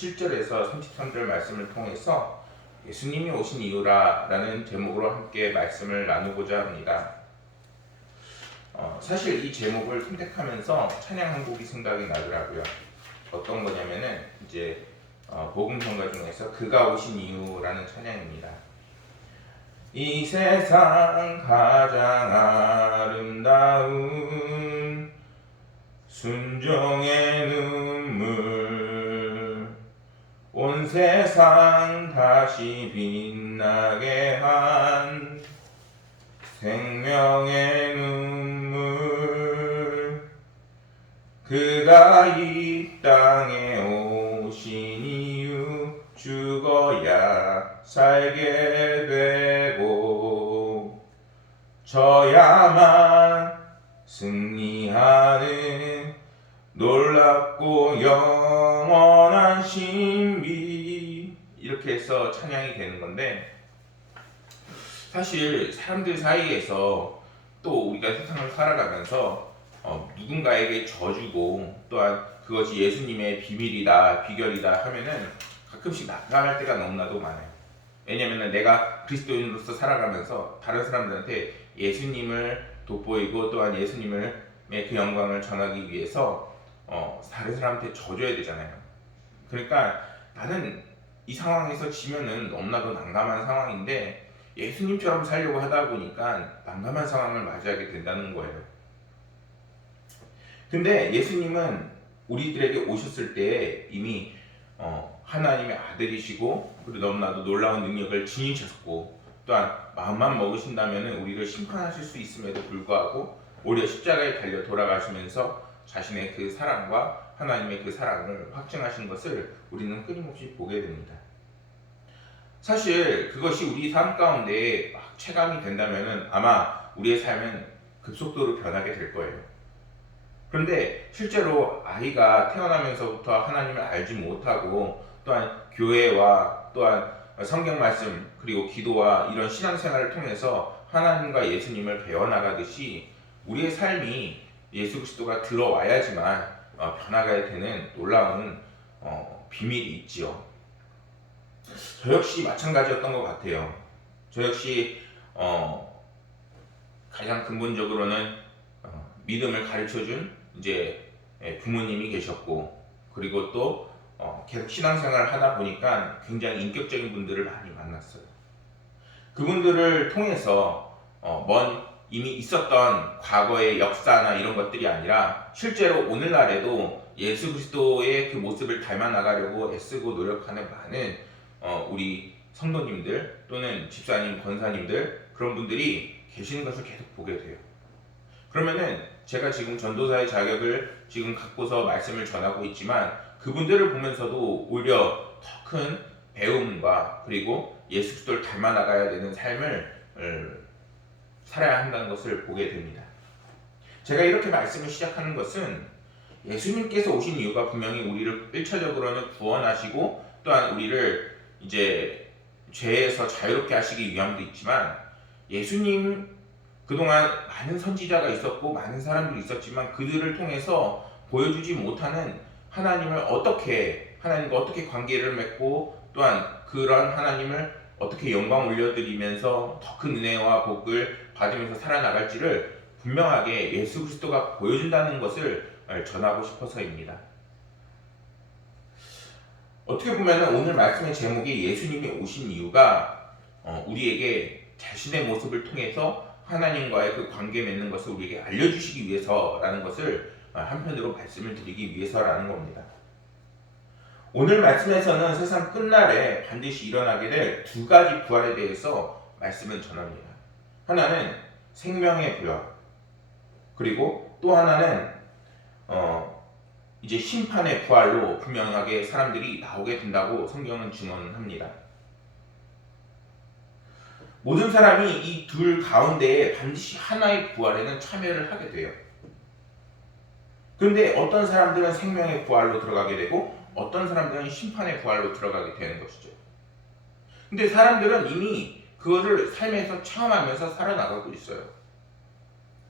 27절에서 33절 말씀을 통해서 예수님이 오신 이유라는 제목으로 함께 말씀을 나누고자 합니다. 사실 이 제목을 선택하면서 찬양 한 곡이 생각이 나더라고요. 어떤 거냐면은 이제 복음성가 중에서 그가 오신 이유라는 찬양입니다. 이 세상 가장 아름다운 순종의 눈물 온 세상 다시 빛나게 한 생명의 눈물 그가 이 땅에 오신 이유 죽어야 살게 되고 져야만 승리하는 놀랍고 영원한 신비 이렇게 해서 찬양이 되는 건데 사실 사람들 사이에서 또 우리가 세상을 살아가면서 누군가에게 져주고 또한 그것이 예수님의 비밀이다 비결이다 하면은 가끔씩 난감할 때가 너무나도 많아요. 왜냐면은 내가 그리스도인으로서 살아가면서 다른 사람들한테 예수님을 돋보이고 또한 예수님의 그 영광을 전하기 위해서 다른 사람한테 져줘야 되잖아요. 그러니까 나는 이 상황에서 지면은 너무나도 난감한 상황인데 예수님처럼 살려고 하다 보니까 난감한 상황을 맞이하게 된다는 거예요. 근데 예수님은 우리들에게 오셨을 때 이미 하나님의 아들이시고 그리고 너무나도 놀라운 능력을 지니셨고 또한 마음만 먹으신다면 우리를 심판하실 수 있음에도 불구하고 오히려 십자가에 달려 돌아가시면서 자신의 그 사랑과 하나님의 그 사랑을 확증하신 것을 우리는 끊임없이 보게 됩니다. 사실 그것이 우리 삶 가운데 막 체감이 된다면 아마 우리의 삶은 급속도로 변하게 될 거예요. 그런데 실제로 아이가 태어나면서부터 하나님을 알지 못하고 또한 교회와 또한 성경 말씀 그리고 기도와 이런 신앙생활을 통해서 하나님과 예수님을 배워나가듯이 우리의 삶이 예수 그리스도가 들어와야지만 변화가 되는 놀라운 비밀이 있지요. 저 역시 마찬가지였던 것 같아요. 저 역시 가장 근본적으로는 믿음을 가르쳐준 이제 부모님이 계셨고 그리고 또 계속 신앙생활을 하다 보니까 굉장히 인격적인 분들을 많이 만났어요. 그분들을 통해서 이미 있었던 과거의 역사나 이런 것들이 아니라 실제로 오늘날에도 예수 그리스도의 그 모습을 닮아 나가려고 애쓰고 노력하는 많은 우리 성도님들 또는 집사님, 권사님들 그런 분들이 계시는 것을 계속 보게 돼요. 그러면은 제가 지금 전도사의 자격을 지금 갖고서 말씀을 전하고 있지만 그분들을 보면서도 오히려 더 큰 배움과 그리고 예수 그리스도를 닮아 나가야 되는 삶을 살아야 한다는 것을 보게 됩니다. 제가 이렇게 말씀을 시작하는 것은 예수님께서 오신 이유가 분명히 우리를 1차적으로는 구원하시고 또한 우리를 이제 죄에서 자유롭게 하시기 위함도 있지만 예수님 그동안 많은 선지자가 있었고 많은 사람들이 있었지만 그들을 통해서 보여주지 못하는 하나님과 어떻게 관계를 맺고 또한 그런 하나님을 어떻게 영광 올려드리면서 더 큰 은혜와 복을 받으면서 살아나갈지를 분명하게 예수 그리스도가 보여준다는 것을 전하고 싶어서입니다. 어떻게 보면 오늘 말씀의 제목이 예수님이 오신 이유가 우리에게 자신의 모습을 통해서 하나님과의 그 관계 맺는 것을 우리에게 알려주시기 위해서라는 것을 한편으로 말씀을 드리기 위해서라는 겁니다. 오늘 말씀에서는 세상 끝날에 반드시 일어나게 될 두 가지 부활에 대해서 말씀을 전합니다. 하나는 생명의 부활, 그리고 또 하나는 이제 심판의 부활로 분명하게 사람들이 나오게 된다고 성경은 증언합니다. 모든 사람이 이 둘 가운데에 반드시 하나의 부활에는 참여를 하게 돼요. 그런데 어떤 사람들은 생명의 부활로 들어가게 되고 어떤 사람들은 심판의 부활로 들어가게 되는 것이죠. 근데 사람들은 이미 그거를 삶에서 체험하면서 살아나가고 있어요.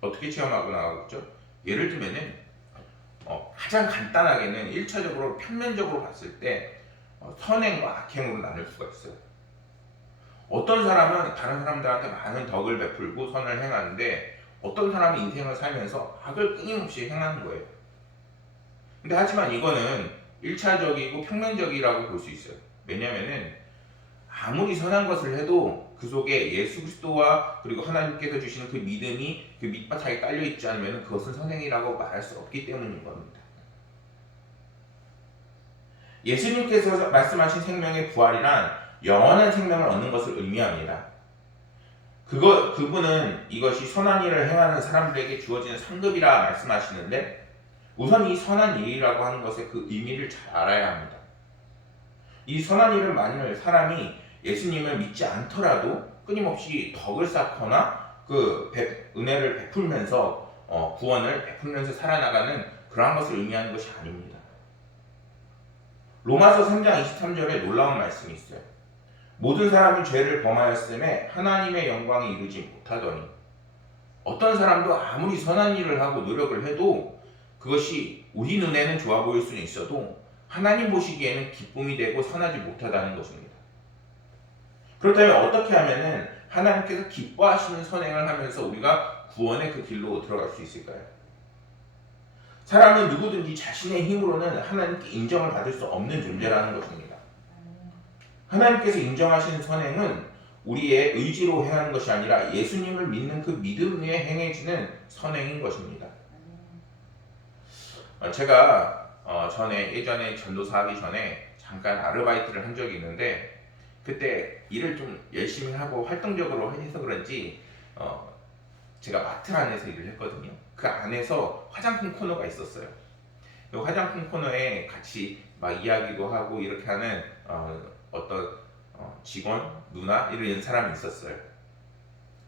어떻게 체험하고 나가고 있죠? 예를 들면은 가장 간단하게는 1차적으로 평면적으로 봤을 때 선행과 악행으로 나눌 수가 있어요. 어떤 사람은 다른 사람들한테 많은 덕을 베풀고 선을 행하는데 어떤 사람은 인생을 살면서 악을 끊임없이 행하는 거예요. 근데 하지만 이거는 1차적이고 평면적이라고 볼 수 있어요. 왜냐면은 아무리 선한 것을 해도 그 속에 예수 그리스도와 그리고 하나님께서 주시는 그 믿음이 그 밑바탕에 깔려 있지 않으면 그것은 선행이라고 말할 수 없기 때문인 겁니다. 예수님께서 말씀하신 생명의 부활이란 영원한 생명을 얻는 것을 의미합니다. 그분은 이것이 선한 일을 행하는 사람들에게 주어지는 상급이라 말씀하시는데 우선 이 선한 일이라고 하는 것의 그 의미를 잘 알아야 합니다. 이 선한 일을 만일 사람이 예수님을 믿지 않더라도 끊임없이 덕을 쌓거나 그 은혜를 베풀면서 구원을 베풀면서 살아나가는 그러한 것을 의미하는 것이 아닙니다. 로마서 3장 23절에 놀라운 말씀이 있어요. 모든 사람이 죄를 범하였음에 하나님의 영광에 이르지 못하더니 어떤 사람도 아무리 선한 일을 하고 노력을 해도 그것이 우리 눈에는 좋아 보일 수는 있어도 하나님 보시기에는 기쁨이 되고 선하지 못하다는 것입니다. 그렇다면 어떻게 하면은 하나님께서 기뻐하시는 선행을 하면서 우리가 구원의 그 길로 들어갈 수 있을까요? 사람은 누구든지 자신의 힘으로는 하나님께 인정을 받을 수 없는 존재라는 것입니다. 하나님께서 인정하시는 선행은 우리의 의지로 행하는 것이 아니라 예수님을 믿는 그 믿음 위에 행해지는 선행인 것입니다. 제가 예전에 전도사 하기 전에 잠깐 아르바이트를 한 적이 있는데 그때 일을 좀 열심히 하고 활동적으로 해서 그런지 제가 마트 안에서 일을 했거든요. 그 안에서 화장품 코너가 있었어요. 그 화장품 코너에 같이 막 이야기도 하고 이렇게 하는 어떤 직원, 누나 이런 사람이 있었어요.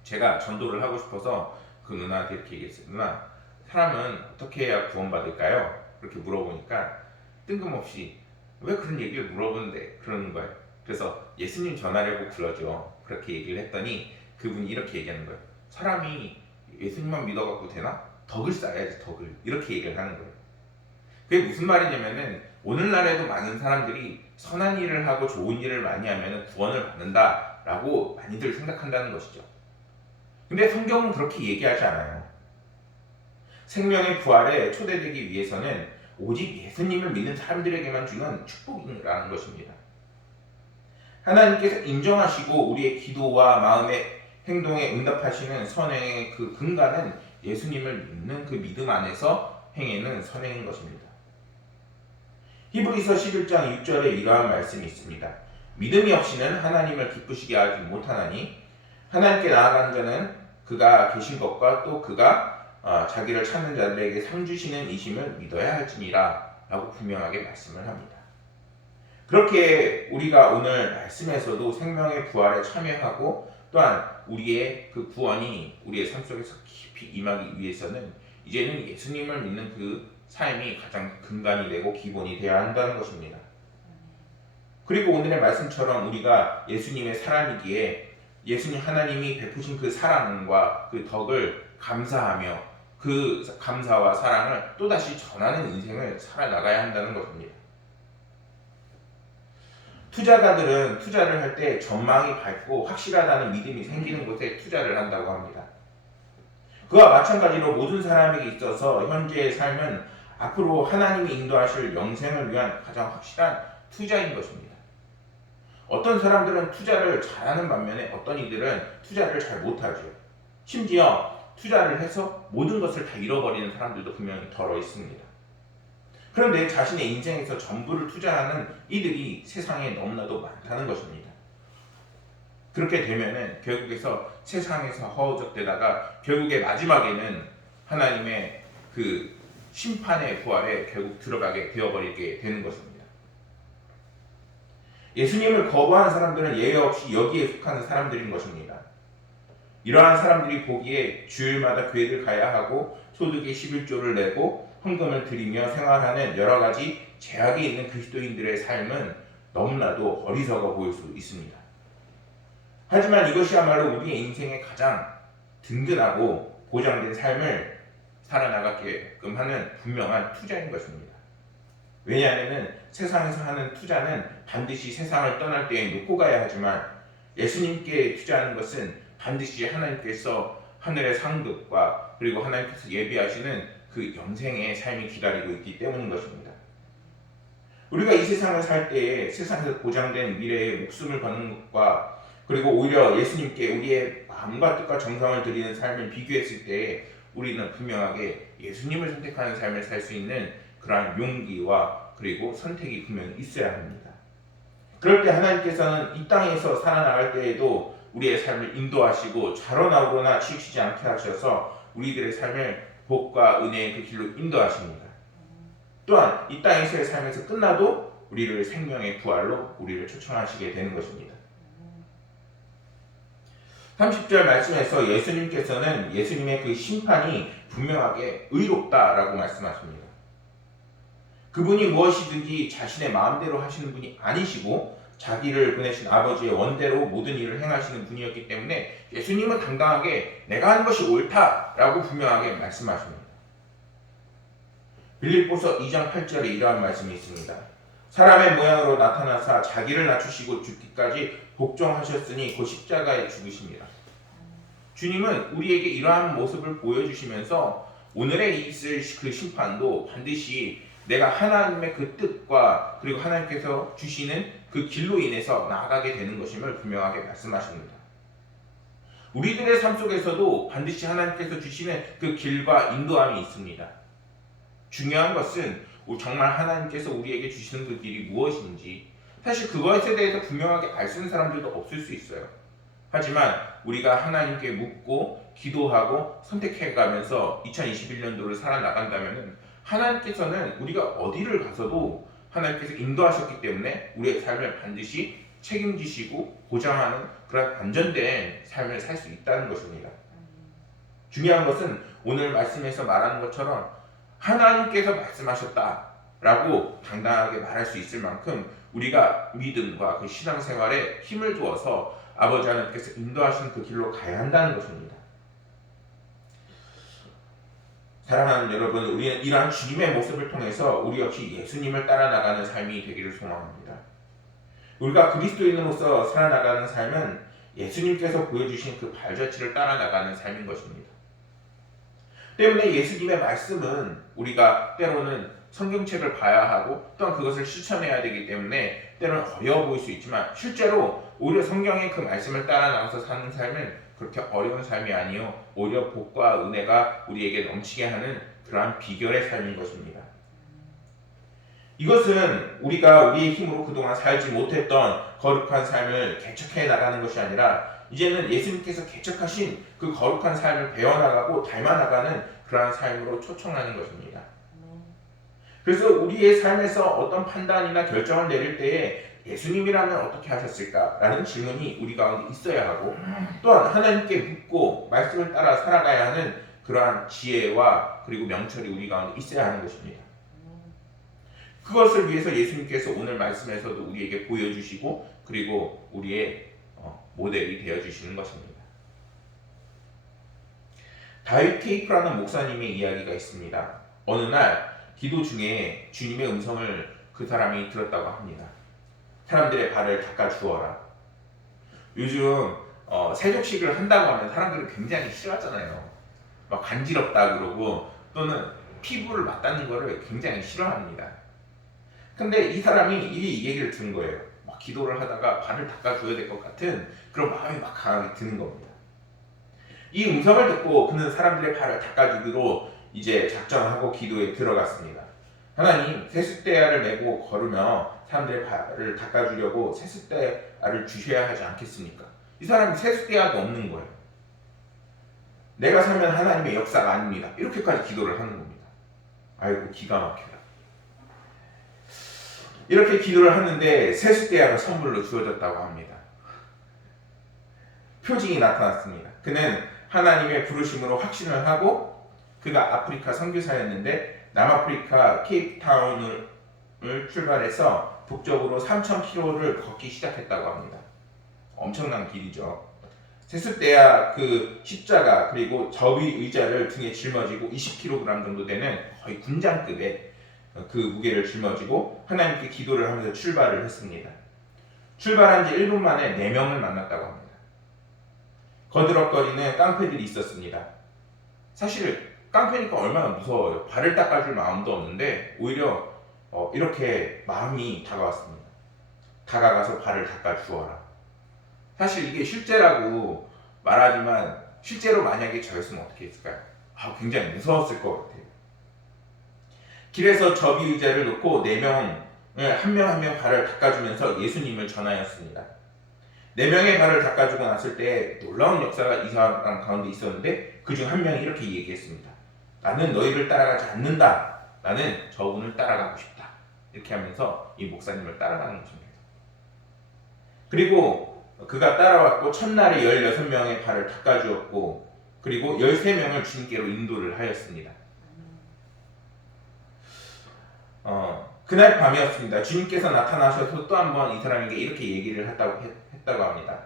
제가 전도를 하고 싶어서 그 누나한테 이렇게 얘기했어요. 누나, 사람은 어떻게 해야 구원받을까요? 그렇게 물어보니까 뜬금없이 왜 그런 얘기를 물어보는데 그러는 거예요. 그래서 예수님 전화를 꼭 불러줘. 그렇게 얘기를 했더니 그분이 이렇게 얘기하는 거예요. 사람이 예수님만 믿어갖고 되나? 덕을 쌓아야지, 덕을. 이렇게 얘기를 하는 거예요. 그게 무슨 말이냐면은 오늘날에도 많은 사람들이 선한 일을 하고 좋은 일을 많이 하면 구원을 받는다라고 많이들 생각한다는 것이죠. 근데 성경은 그렇게 얘기하지 않아요. 생명의 부활에 초대되기 위해서는 오직 예수님을 믿는 사람들에게만 주는 축복이라는 것입니다. 하나님께서 인정하시고 우리의 기도와 마음의 행동에 응답하시는 선행의 그 근간은 예수님을 믿는 그 믿음 안에서 행하는 선행인 것입니다. 히브리서 11장 6절에 이러한 말씀이 있습니다. 믿음이 없이는 하나님을 기쁘시게 하지 못하나니 하나님께 나아가는 자는 그가 계신 것과 또 그가 자기를 찾는 자들에게 상 주시는 이심을 믿어야 할지니라 라고 분명하게 말씀을 합니다. 그렇게 우리가 오늘 말씀에서도 생명의 부활에 참여하고 또한 우리의 그 구원이 우리의 삶 속에서 깊이 임하기 위해서는 이제는 예수님을 믿는 그 삶이 가장 근간이 되고 기본이 되어야 한다는 것입니다. 그리고 오늘의 말씀처럼 우리가 예수님의 사람이기에 예수님 하나님이 베푸신 그 사랑과 그 덕을 감사하며 그 감사와 사랑을 또다시 전하는 인생을 살아나가야 한다는 것입니다. 투자가들은 투자를 할 때 전망이 밝고 확실하다는 믿음이 생기는 곳에 투자를 한다고 합니다. 그와 마찬가지로 모든 사람에게 있어서 현재의 삶은 앞으로 하나님이 인도하실 영생을 위한 가장 확실한 투자인 것입니다. 어떤 사람들은 투자를 잘하는 반면에 어떤 이들은 투자를 잘 못하죠. 심지어 투자를 해서 모든 것을 다 잃어버리는 사람들도 분명히 덜어 있습니다. 그런데 자신의 인생에서 전부를 투자하는 이들이 세상에 너무나도 많다는 것입니다. 그렇게 되면은 결국에서 세상에서 허우적대다가 결국에 마지막에는 하나님의 그 심판의 부활에 결국 들어가게 되어버리게 되는 것입니다. 예수님을 거부하는 사람들은 예외 없이 여기에 속하는 사람들인 것입니다. 이러한 사람들이 보기에 주일마다 교회를 가야 하고 소득의 11조를 내고 헌금을 드리며 생활하는 여러 가지 제약이 있는 그리스도인들의 삶은 너무나도 어리석어 보일 수 있습니다. 하지만 이것이야말로 우리의 인생의 가장 든든하고 보장된 삶을 살아나가게끔 하는 분명한 투자인 것입니다. 왜냐하면 세상에서 하는 투자는 반드시 세상을 떠날 때에 놓고 가야 하지만 예수님께 투자하는 것은 반드시 하나님께서 하늘의 상급과 그리고 하나님께서 예비하시는 그 영생의 삶이 기다리고 있기 때문인 것입니다. 우리가 이 세상을 살 때에 세상에서 보장된 미래에 목숨을 거는 것과 그리고 오히려 예수님께 우리의 마음과 뜻과 정성을 드리는 삶을 비교했을 때 우리는 분명하게 예수님을 선택하는 삶을 살 수 있는 그러한 용기와 그리고 선택이 분명히 있어야 합니다. 그럴 때 하나님께서는 이 땅에서 살아나갈 때에도 우리의 삶을 인도하시고 좌로나 우로나 치우치지 않게 하셔서 우리들의 삶을 복과 은혜의 그 길로 인도하십니다. 또한 이 땅에서의 삶에서 끝나도 우리를 생명의 부활로 우리를 초청하시게 되는 것입니다. 30절 말씀에서 예수님께서는 예수님의 그 심판이 분명하게 의롭다라고 말씀하십니다. 그분이 무엇이든지 자신의 마음대로 하시는 분이 아니시고 자기를 보내신 아버지의 원대로 모든 일을 행하시는 분이었기 때문에 예수님은 당당하게 내가 하는 것이 옳다라고 분명하게 말씀하십니다. 빌립보서 2장 8절에 이러한 말씀이 있습니다. 사람의 모양으로 나타나사 자기를 낮추시고 죽기까지 복종하셨으니 곧 십자가에 죽으십니다. 주님은 우리에게 이러한 모습을 보여주시면서 오늘에 있을 그 심판도 반드시 내가 하나님의 그 뜻과 그리고 하나님께서 주시는 그 길로 인해서 나아가게 되는 것임을 분명하게 말씀하십니다. 우리들의 삶 속에서도 반드시 하나님께서 주시는 그 길과 인도함이 있습니다. 중요한 것은 정말 하나님께서 우리에게 주시는 그 길이 무엇인지 사실 그것에 대해서 분명하게 알 수 있는 사람들도 없을 수 있어요. 하지만 우리가 하나님께 묻고 기도하고 선택해가면서 2021년도를 살아나간다면 하나님께서는 우리가 어디를 가서도 하나님께서 인도하셨기 때문에 우리의 삶을 반드시 책임지시고 보장하는 그런 안전된 삶을 살 수 있다는 것입니다. 중요한 것은 오늘 말씀에서 말하는 것처럼 하나님께서 말씀하셨다라고 당당하게 말할 수 있을 만큼 우리가 믿음과 그 신앙생활에 힘을 두어서 아버지 하나님께서 인도하시는 그 길로 가야 한다는 것입니다. 사랑하는 여러분, 우리는 이러한 주님의 모습을 통해서 우리 역시 예수님을 따라 나가는 삶이 되기를 소망합니다. 우리가 그리스도인으로서 살아나가는 삶은 예수님께서 보여주신 그 발자취를 따라 나가는 삶인 것입니다. 때문에 예수님의 말씀은 우리가 때로는 성경책을 봐야 하고 또한 그것을 실천해야 되기 때문에 때로는 어려워 보일 수 있지만 실제로 오히려 성경의 그 말씀을 따라 나가서 사는 삶은 그렇게 어려운 삶이 아니요 오히려 복과 은혜가 우리에게 넘치게 하는 그러한 비결의 삶인 것입니다. 이것은 우리가 우리의 힘으로 그동안 살지 못했던 거룩한 삶을 개척해 나가는 것이 아니라 이제는 예수님께서 개척하신 그 거룩한 삶을 배워나가고 닮아나가는 그러한 삶으로 초청하는 것입니다. 그래서 우리의 삶에서 어떤 판단이나 결정을 내릴 때에 예수님이라면 어떻게 하셨을까라는 질문이 우리 가운데 있어야 하고 또한 하나님께 묻고 말씀을 따라 살아가야 하는 그러한 지혜와 그리고 명철이 우리 가운데 있어야 하는 것입니다. 그것을 위해서 예수님께서 오늘 말씀에서도 우리에게 보여주시고 그리고 우리의 모델이 되어주시는 것입니다. 다윗 케이프라는 목사님의 이야기가 있습니다. 어느 날 기도 중에 주님의 음성을 그 사람이 들었다고 합니다. 사람들의 발을 닦아 주어라. 요즘 세족식을 한다고 하면 사람들은 굉장히 싫어하잖아요. 막 간지럽다 그러고 또는 피부를 맞닿는 거를 굉장히 싫어합니다. 근데 이 사람이 이 얘기를 들은 거예요. 막 기도를 하다가 발을 닦아줘야 될 것 같은 그런 마음이 막 강하게 드는 겁니다. 이 음성을 듣고 그는 사람들의 발을 닦아주기로 이제 작정하고 기도에 들어갔습니다. 하나님, 세숫대야를 메고 걸으며 사람들의 발을 닦아주려고 세숫대야를 주셔야 하지 않겠습니까? 이 사람이 세숫대야가 없는 거예요. 내가 살면 하나님의 역사가 아닙니다. 이렇게까지 기도를 하는 겁니다. 아이고 기가 막혀라. 이렇게 기도를 하는데 세숫대야가 선물로 주어졌다고 합니다. 표징이 나타났습니다. 그는 하나님의 부르심으로 확신을 하고 그가 아프리카 선교사였는데 남아프리카 케이프타운을 출발해서 북쪽으로 3,000km를 걷기 시작했다고 합니다. 엄청난 길이죠. 세숫대야 그 십자가 그리고 접이 의자를 등에 짊어지고 20kg 정도 되는 거의 군장급의 그 무게를 짊어지고 하나님께 기도를 하면서 출발을 했습니다. 출발한 지 1분 만에 4명을 만났다고 합니다. 거드럭거리는 깡패들이 있었습니다. 사실 깡패니까 얼마나 무서워요. 발을 닦아줄 마음도 없는데 오히려 이렇게 마음이 다가왔습니다. 다가가서 발을 닦아주어라. 사실 이게 실제라고 말하지만 실제로 만약에 저였으면 어떻게 했을까요? 굉장히 무서웠을 것 같아요. 길에서 접이 의자를 놓고 4명을 한 명 한 명 발을 닦아주면서 예수님을 전하였습니다. 4명의 발을 닦아주고 났을 때 놀라운 역사가 이 사람 가운데 있었는데 그중 한 명이 이렇게 얘기했습니다. 나는 너희를 따라가지 않는다. 나는 저분을 따라가고 싶다. 이렇게 하면서 이 목사님을 따라가는 것입니다. 그리고 그가 따라왔고 첫날에 16명의 발을 닦아주었고 그리고 13명을 주님께로 인도를 하였습니다. 그날 밤이었습니다. 주님께서 나타나셔서 또 한 번 이 사람에게 이렇게 얘기를 했다고 합니다.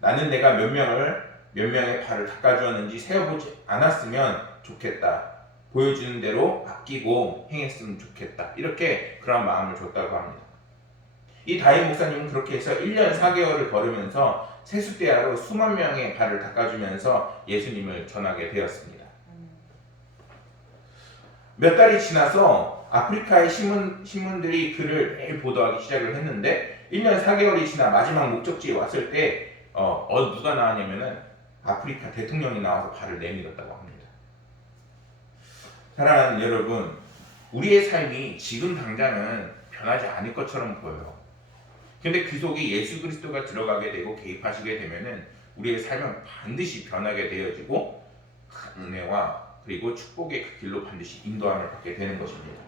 나는 내가 몇 명의 발을 닦아주었는지 세어보지 않았으면 좋겠다. 보여주는 대로 아끼고 행했으면 좋겠다. 이렇게 그런 마음을 줬다고 합니다. 이 다윗 목사님은 그렇게 해서 1년 4개월을 걸으면서 세숫대야로 수만 명의 발을 닦아주면서 예수님을 전하게 되었습니다. 몇 달이 지나서 아프리카의 신문들이 그를 매일 보도하기 시작을 했는데 1년 4개월이 지나 마지막 목적지에 왔을 때 누가 나왔냐면은 아프리카 대통령이 나와서 발을 내밀었다고 합니다. 사랑하는 여러분, 우리의 삶이 지금 당장은 변하지 않을 것처럼 보여요. 근데 그 속에 예수 그리스도가 들어가게 되고 개입하시게 되면은 우리의 삶은 반드시 변하게 되어지고 큰 은혜와 그리고 축복의 그 길로 반드시 인도함을 받게 되는 것입니다.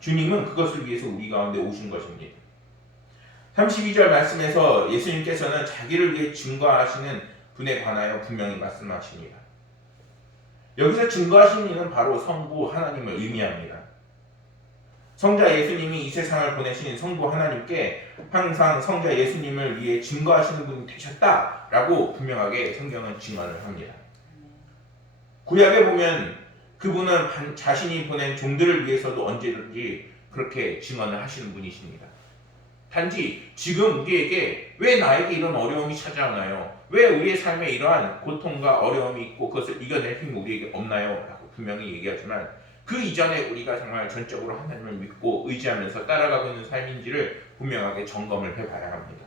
주님은 그것을 위해서 우리 가운데 오신 것입니다. 32절 말씀에서 예수님께서는 자기를 위해 증거하시는 분에 관하여 분명히 말씀하십니다. 여기서 증거하시는 이는 바로 성부 하나님을 의미합니다. 성자 예수님이 이 세상을 보내신 성부 하나님께 항상 성자 예수님을 위해 증거하시는 분이 되셨다라고 분명하게 성경은 증언을 합니다. 구약에 보면 그분은 자신이 보낸 종들을 위해서도 언제든지 그렇게 증언을 하시는 분이십니다. 단지 지금 우리에게 왜 나에게 이런 어려움이 찾아오나요? 왜 우리의 삶에 이러한 고통과 어려움이 있고 그것을 이겨낼 힘이 우리에게 없나요? 라고 분명히 얘기하지만 그 이전에 우리가 정말 전적으로 하나님을 믿고 의지하면서 따라가고 있는 삶인지를 분명하게 점검을 해봐야 합니다.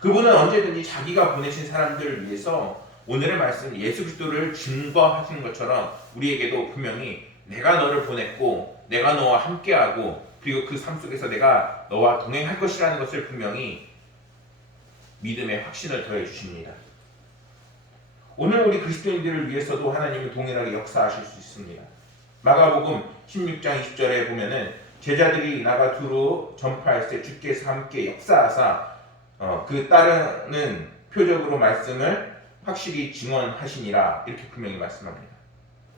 그분은 언제든지 자기가 보내신 사람들을 위해서 오늘의 말씀 예수 그리스도를 증거하시는 것처럼 우리에게도 분명히 내가 너를 보냈고 내가 너와 함께하고 그리고 그 삶 속에서 내가 너와 동행할 것이라는 것을 분명히 믿음의 확신을 더해 주십니다. 오늘 우리 그리스도인들을 위해서도 하나님은 동일하게 역사하실 수 있습니다. 마가복음 16장 20절에 보면은 제자들이 나가 두루 전파할 때 주께서 함께 역사하사 그 따르는 표적으로 말씀을 확실히 증언하시니라 이렇게 분명히 말씀합니다.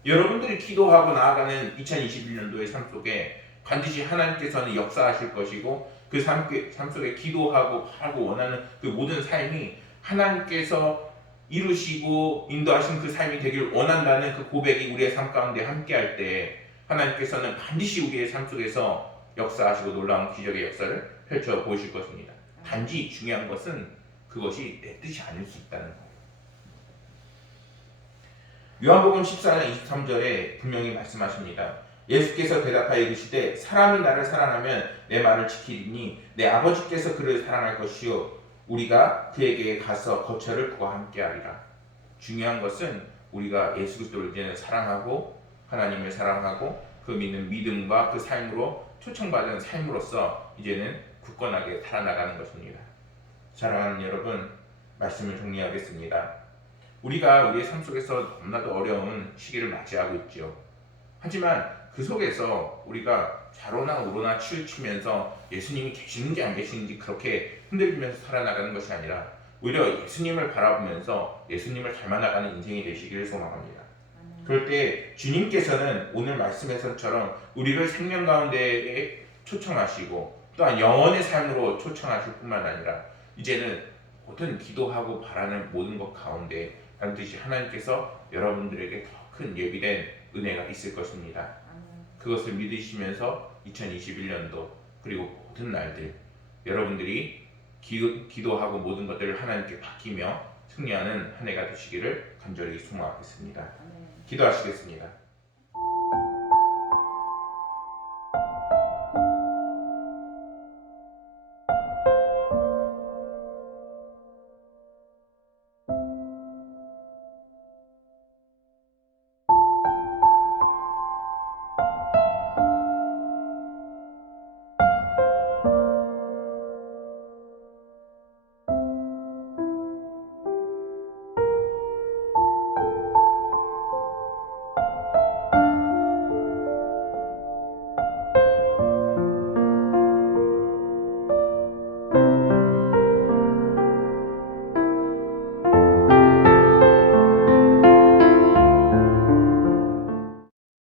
여러분들이 기도하고 나아가는 2021년도의 삶 속에 반드시 하나님께서는 역사하실 것이고 그 삶 속에 기도하고 바라고 원하는 그 모든 삶이 하나님께서 이루시고 인도하신 그 삶이 되길 원한다는 그 고백이 우리의 삶 가운데 함께할 때 하나님께서는 반드시 우리의 삶 속에서 역사하시고 놀라운 기적의 역사를 펼쳐 보이실 것입니다. 단지 중요한 것은 그것이 내 뜻이 아닐 수 있다는 거예요. 요한복음 14장 23절에 분명히 말씀하십니다. 예수께서 대답하여 이르시되 사람이 나를 사랑하면 내 말을 지키리니 내 아버지께서 그를 사랑할 것이요 우리가 그에게 가서 거처를 그와 함께하리라. 중요한 것은 우리가 예수 그리스도를 이제는 사랑하고 하나님을 사랑하고 그 믿는 믿음과 그 삶으로 초청받은 삶으로서 이제는 굳건하게 살아나가는 것입니다. 사랑하는 여러분, 말씀을 정리하겠습니다. 우리가 우리의 삶 속에서 너무나도 어려운 시기를 맞이하고 있죠. 하지만 그 속에서 우리가 좌로나 우로나 치우치면서 예수님이 계시는지 안 계시는지 그렇게 흔들리면서 살아나가는 것이 아니라 오히려 예수님을 바라보면서 예수님을 닮아나가는 인생이 되시기를 소망합니다. 그럴 때 주님께서는 오늘 말씀에서처럼 우리를 생명 가운데에 초청하시고 또한 영원의 삶으로 초청하실 뿐만 아니라 이제는 모든 기도하고 바라는 모든 것 가운데 반드시 하나님께서 여러분들에게 더 큰 예비된 은혜가 있을 것입니다. 그것을 믿으시면서 2021년도 그리고 모든 날들 여러분들이 기도하고 모든 것들을 하나님께 맡기며 승리하는 한 해가 되시기를 간절히 소망하겠습니다. 기도하시겠습니다.